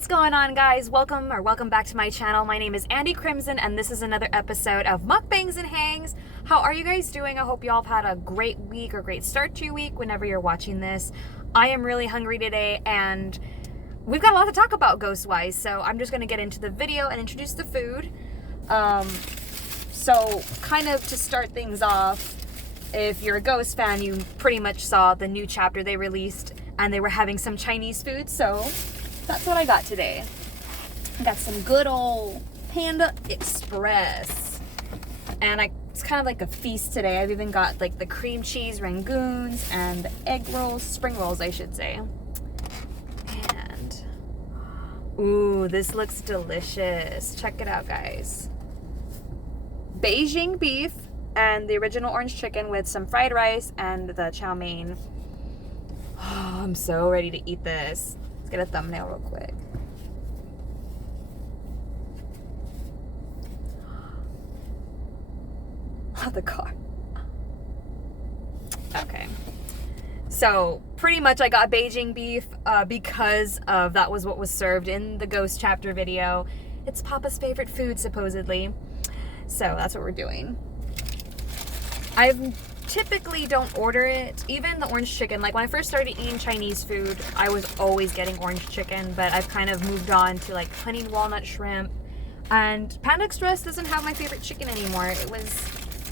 What's going on, guys? Welcome back to my channel. My name is Andy Crimson and this is another episode of Mukbangs and Hangs. How are you guys doing? I hope you all have had a great week or great start to your week whenever you're watching this. I am really hungry today and we've got a lot to talk about ghost-wise, so I'm just going to get into the video and introduce the food. So kind of to start things off, if you're a Ghost fan, you pretty much saw the new chapter they released and they were having some Chinese food, so that's what I got today. I got some good old Panda Express. And it's kind of like a feast today. I've even got like the cream cheese rangoons and the egg rolls, spring rolls I should say. And, ooh, this looks delicious. Check it out, guys. Beijing beef and the original orange chicken with some fried rice and the chow mein. Oh, I'm so ready to eat this. Let's get a thumbnail real quick. Oh, the car. Okay. So, pretty much I got Beijing beef because of that was what was served in the Ghost chapter video. It's Papa's favorite food, supposedly. So, that's what we're doing. I typically don't order it. Even the orange chicken, like when I first started eating Chinese food, I was always getting orange chicken, but I've kind of moved on to like honey walnut shrimp. And Panda Express doesn't have my favorite chicken anymore. It was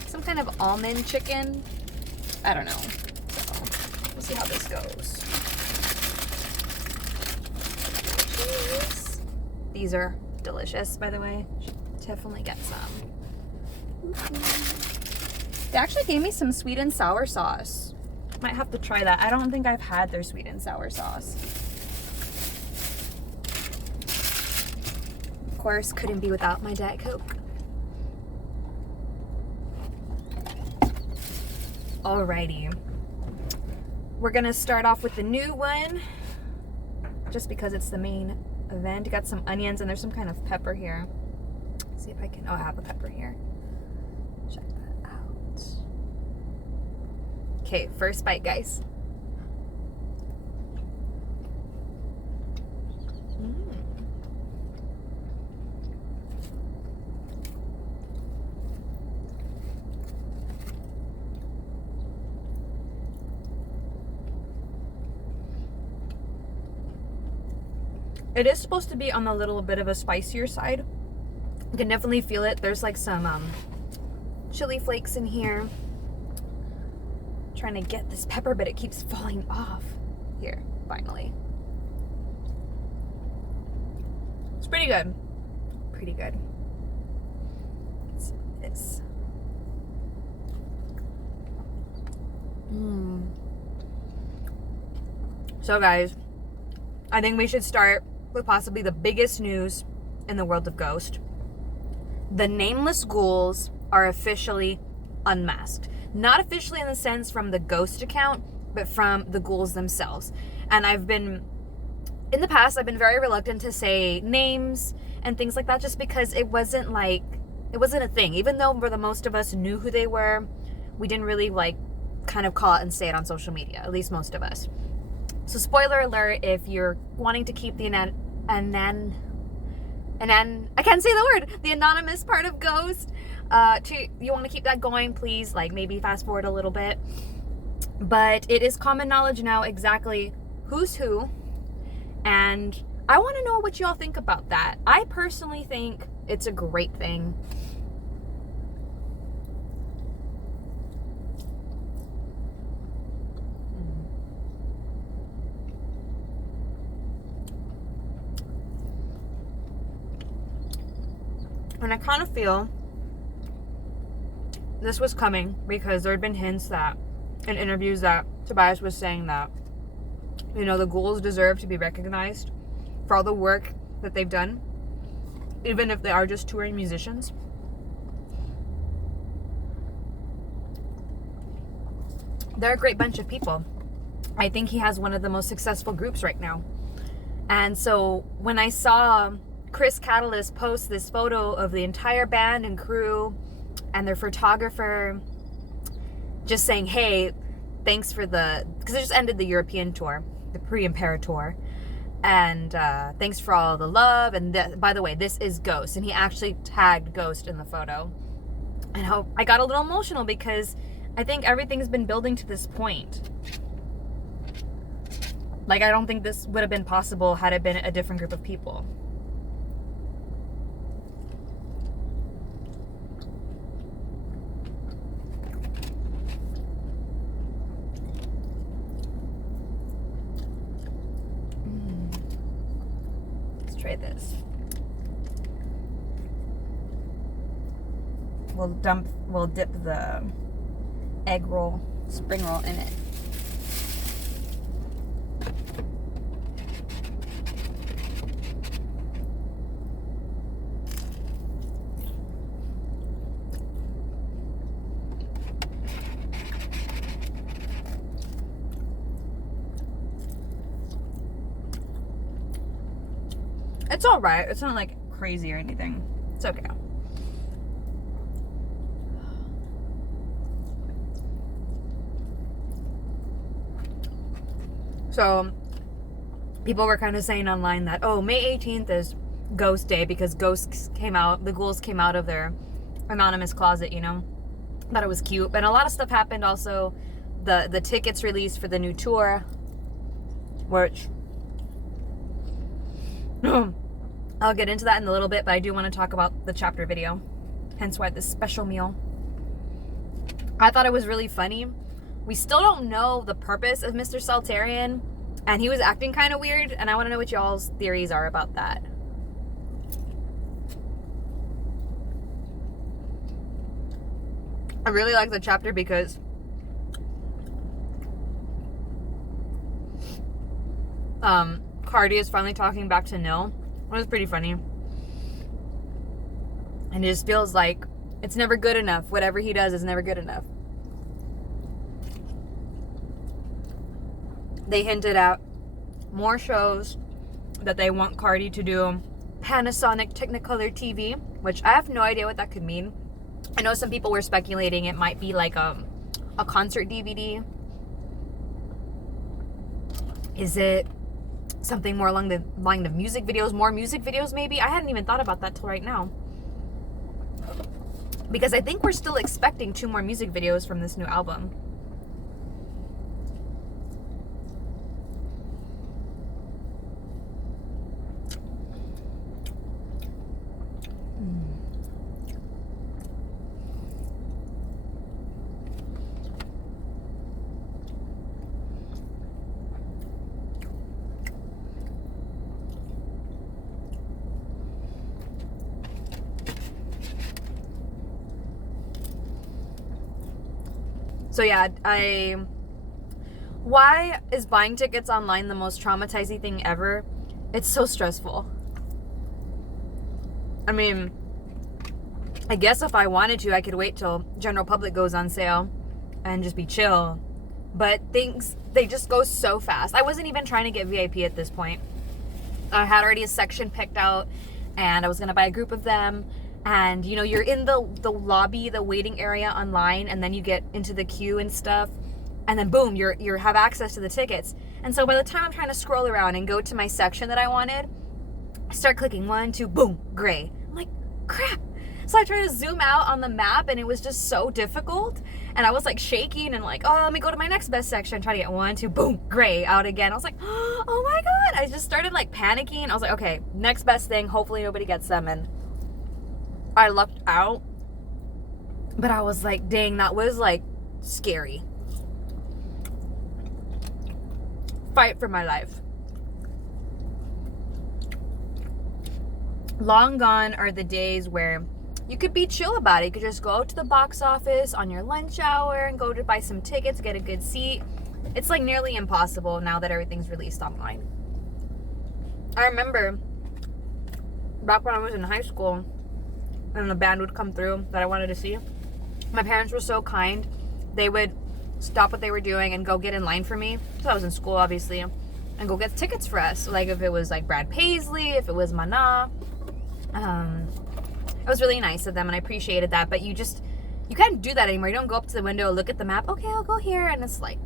some kind of almond chicken. I don't know. So, we'll see how this goes. Cheese. These are delicious, by the way. Should definitely get some. They actually gave me some sweet and sour sauce. Might have to try that. I don't think I've had their sweet and sour sauce. Of course, couldn't be without my Diet Coke. Alrighty. We're gonna start off with the new one, just because it's the main event. You got some onions and there's some kind of pepper here. Let's see if I can, oh, I have a pepper here. Check that out. Okay, first bite, guys. It is supposed to be on a little bit of a spicier side. You can definitely feel it. There's like some chili flakes in here. Trying to get this pepper, but it keeps falling off. Here, finally. It's pretty good. Pretty good. It's So guys, I think we should start with possibly the biggest news in the world of Ghost. The Nameless Ghouls are officially unmasked. Not officially in the sense from the Ghost account, but from the ghouls themselves. And in the past, I've been very reluctant to say names and things like that just because it wasn't a thing. Even though for the most of us knew who they were, we didn't really kind of call it and say it on social media, at least most of us. So spoiler alert, if you're wanting to keep the I can't say the word, the anonymous part of Ghost, you want to keep that going, please, maybe fast forward a little bit. But it is common knowledge now exactly who's who, and I want to know what you all think about that. I personally think it's a great thing. And I kind of feel this was coming because there had been hints that in interviews that Tobias was saying that, the ghouls deserve to be recognized for all the work that they've done, even if they are just touring musicians. They're a great bunch of people. I think he has one of the most successful groups right now. And so when I saw Chris Catalyst post this photo of the entire band and crew and their photographer just saying, hey, thanks for because it just ended the European tour, the pre-Imperator, And thanks for all the love. And by the way, this is Ghost. And he actually tagged Ghost in the photo. And I got a little emotional because I think everything's been building to this point. Like, I don't think this would have been possible had it been a different group of people. Let's try this. We'll dip the egg roll, spring roll in it. It's all right. It's not like crazy or anything. It's okay. So, people were kind of saying online that, oh, May 18th is Ghost Day because ghosts came out, the ghouls came out of their anonymous closet, you know? Thought it was cute. And a lot of stuff happened also. The tickets released for the new tour, which I'll get into that in a little bit, but I do want to talk about the chapter video. Hence why this special meal. I thought it was really funny. We still don't know the purpose of Mr. Saltarian, and he was acting kind of weird, and I want to know what y'all's theories are about that. I really like the chapter because Cardi is finally talking back to No. It was pretty funny. And it just feels like it's never good enough. Whatever he does is never good enough. They hinted at more shows that they want Cardi to do Panasonic Technicolor TV, which I have no idea what that could mean. I know some people were speculating it might be like a concert DVD. Is it something more along the line of music videos? More music videos maybe? I hadn't even thought about that till right now. Because I think we're still expecting 2 more music videos from this new album. So yeah, why is buying tickets online the most traumatizing thing ever? It's so stressful. I mean, I guess if I wanted to, I could wait till general public goes on sale and just be chill. But things, they just go so fast. I wasn't even trying to get VIP at this point. I had already a section picked out, and I was going to buy a group of them. And, you know, you're in the lobby, the waiting area online, and then you get into the queue and stuff. And then, boom, you have access to the tickets. And so by the time I'm trying to scroll around and go to my section that I wanted, I start clicking 1, 2, boom, gray. I'm like, crap. So I tried to zoom out on the map, and it was just so difficult. And I was, like, shaking and like, oh, let me go to my next best section. Try to get 1, 2, boom, gray out again. I was like, oh, my God. I just started, like, panicking. I was like, okay, next best thing. Hopefully nobody gets them. And I lucked out, but I was like, dang, that was like scary. Fight for my life. Long gone are the days where you could be chill about it. You could just go to the box office on your lunch hour and go to buy some tickets, get a good seat. It's like nearly impossible now that everything's released online. I remember back when I was in high school, and the band would come through that I wanted to see. My parents were so kind. They would stop what they were doing and go get in line for me. So I was in school, obviously. And go get tickets for us. Like if it was like Brad Paisley, if it was Mana. It was really nice of them and I appreciated that. But you can't do that anymore. You don't go up to the window, look at the map. Okay, I'll go here. And it's like,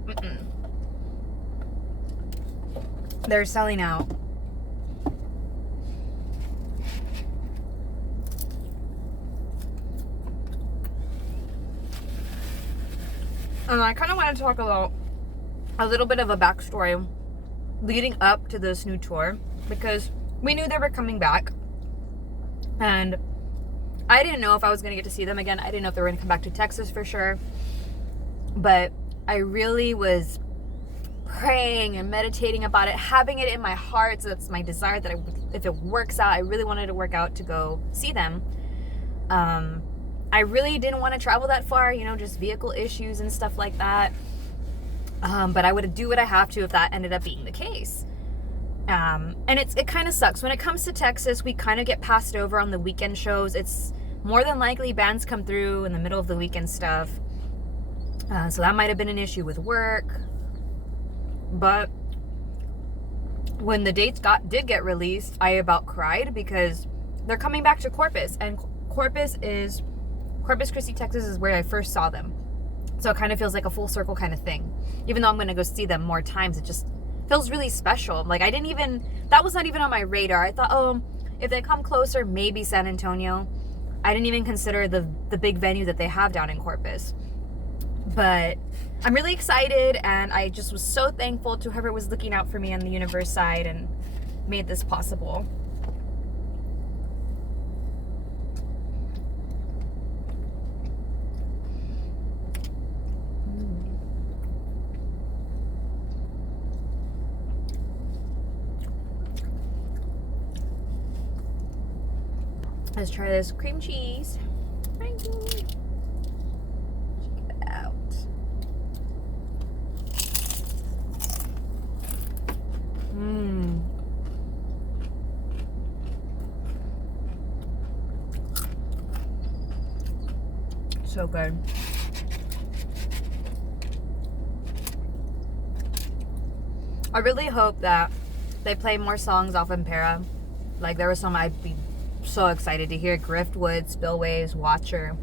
They're selling out And I kind of wanted to talk about a little bit of a backstory leading up to this new tour, because we knew they were coming back, and I didn't know if I was going to get to see them again. I didn't know if they were going to come back to Texas for sure, but I really was praying and meditating about it, having it in my heart. So that's my desire that if it works out, I really wanted to work out to go see them. I really didn't want to travel that far, just vehicle issues and stuff like that. But I would do what I have to if that ended up being the case. And it kind of sucks. When it comes to Texas, we kind of get passed over on the weekend shows. It's more than likely bands come through in the middle of the weekend stuff. So that might have been an issue with work. But when the dates did get released, I about cried, because they're coming back to Corpus, and Corpus Christi, Texas is where I first saw them. So it kind of feels like a full circle kind of thing. Even though I'm going to go see them more times, it just feels really special. Like that was not even on my radar. I thought, if they come closer, maybe San Antonio. I didn't even consider the big venue that they have down in Corpus. But I'm really excited, and I just was so thankful to whoever was looking out for me on the universe side and made this possible. Let's try this cream cheese. Thank you. Check it out. So good. I really hope that they play more songs off Impera. Like, there was some I'd be so excited to hear. Griftwood, Spillways, Watcher.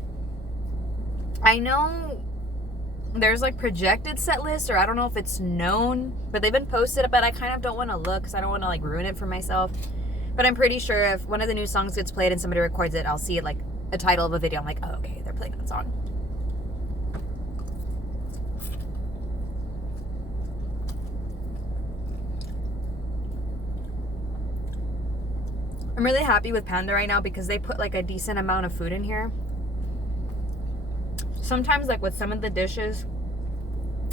I know there's like projected set lists, or I don't know if it's known, but they've been posted, but I kind of don't want to look because I don't want to like ruin it for myself. But I'm pretty sure if one of the new songs gets played and somebody records it, I'll see it like a title of a video. I'm like, oh, okay, they're playing that song. I'm really happy with Panda right now because they put like a decent amount of food in here. Sometimes like with some of the dishes,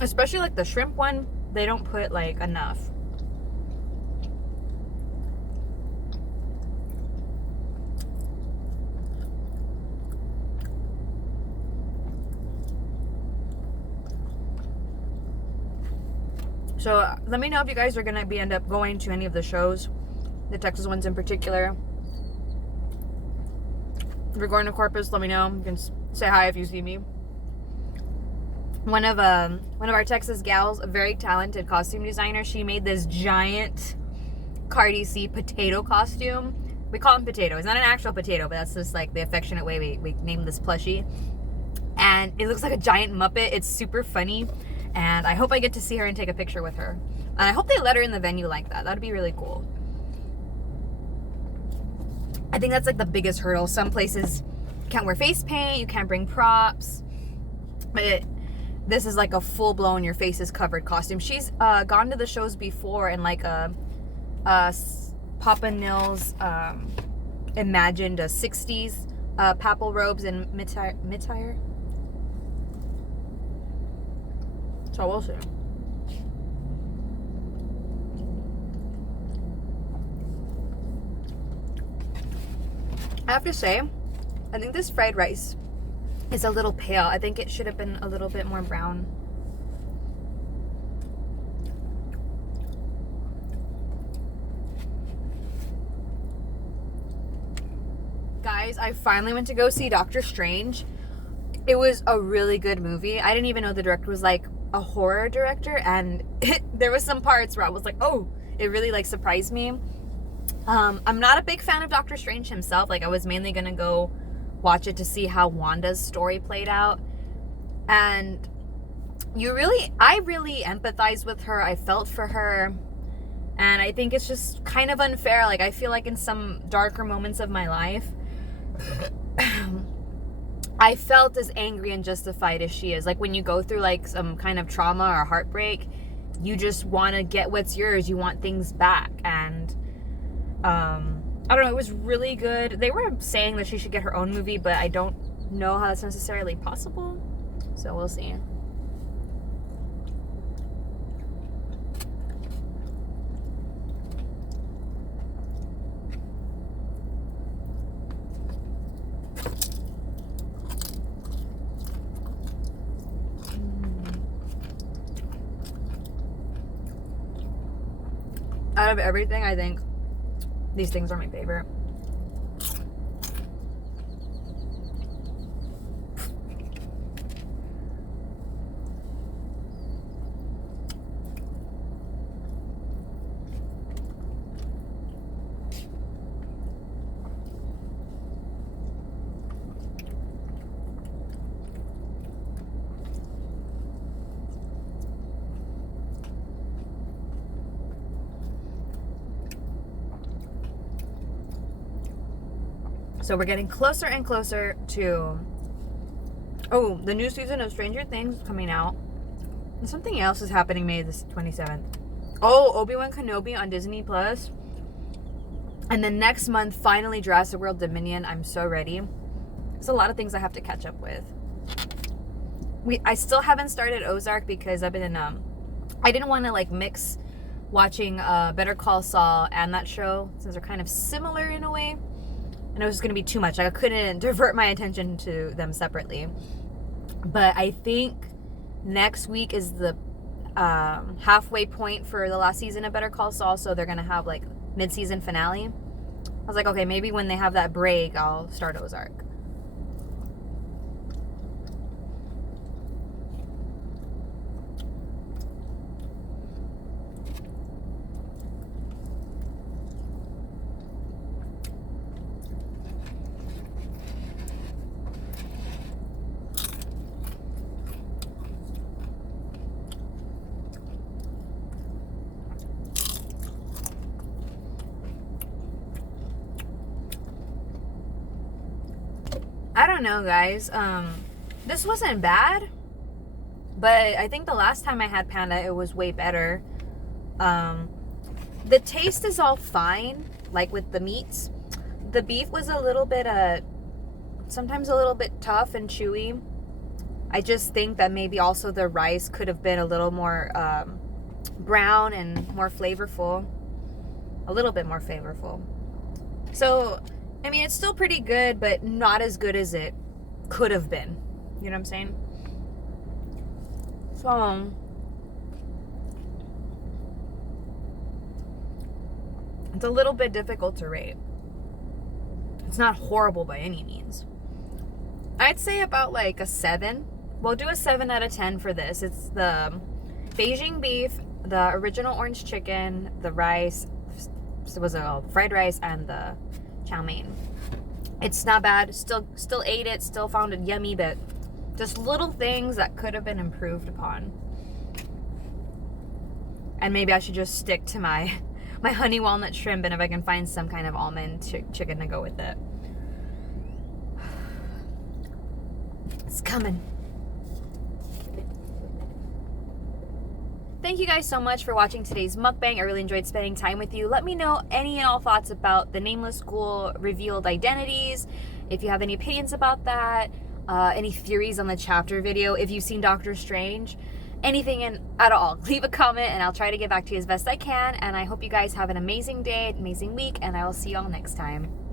especially like the shrimp one, they don't put like enough. So let me know if you guys are going to end up going to any of the shows, the Texas ones in particular. If you're going to Corpus, let me know. You can say hi if you see me. One of our Texas gals, a very talented costume designer, she made this giant Cardi C potato costume. We call him Potato. He's not an actual potato, but that's just like the affectionate way we named this plushie. And it looks like a giant Muppet. It's super funny. And I hope I get to see her and take a picture with her. And I hope they let her in the venue like that. That'd be really cool. I think that's like the biggest hurdle. Some places you can't wear face paint, you can't bring props. But this is like a full-blown, your face is covered costume. She's gone to the shows before in like a Papa Nils imagined a 60s papal robes and mid-tire. So we'll see. I have to say, I think this fried rice is a little pale. I think it should have been a little bit more brown. Guys, I finally went to go see Doctor Strange. It was a really good movie. I didn't even know the director was like a horror director, and there was some parts where I was like, oh, it really like surprised me. I'm not a big fan of Doctor Strange himself. Like, I was mainly gonna go watch it to see how Wanda's story played out, and I really empathize with her. I felt for her, and I think it's just kind of unfair. Like, I feel like in some darker moments of my life, I felt as angry and justified as she is. Like when you go through like some kind of trauma or heartbreak, you just want to get what's yours. You want things back. And I don't know, it was really good. They were saying that she should get her own movie, but I don't know how that's necessarily possible. So we'll see. Out of everything, I think these things are my favorite. So we're getting closer and closer to, oh, the new season of Stranger Things is coming out. And something else is happening May the 27th. Oh, Obi-Wan Kenobi on Disney Plus. And then next month, finally Jurassic World Dominion. I'm so ready. There's a lot of things I have to catch up with. I still haven't started Ozark because I've been I didn't want to like mix watching Better Call Saul and that show since they're kind of similar in a way. And it was going to be too much. Like I couldn't divert my attention to them separately. But I think next week is the halfway point for the last season of Better Call Saul. So they're going to have like mid-season finale. I was like, okay, maybe when they have that break, I'll start Ozark. I don't know, guys. This wasn't bad, but I think the last time I had Panda, it was way better. The taste is all fine, like with the meats. The beef was a little bit, sometimes a little bit tough and chewy. I just think that maybe also the rice could have been a little more brown and more flavorful. A little bit more flavorful. So, I mean, it's still pretty good, but not as good as it could have been. You know what I'm saying? So, it's a little bit difficult to rate. It's not horrible by any means. I'd say about like a 7. We'll do a 7 out of 10 for this. It's the Beijing beef, the original orange chicken, the rice, it was a fried rice, and the chow mein. It's not bad. Still ate it. Still found it yummy, but just little things that could have been improved upon. And maybe I should just stick to my honey walnut shrimp, and if I can find some kind of almond chicken to go with it. It's coming. Thank you guys so much for watching today's mukbang. I really enjoyed spending time with you. Let me know any and all thoughts about the Nameless Ghoul revealed identities. If you have any opinions about that, any theories on the chapter video, if you've seen Doctor Strange, anything at all, leave a comment and I'll try to get back to you as best I can. And I hope you guys have an amazing day, amazing week, and I will see you all next time.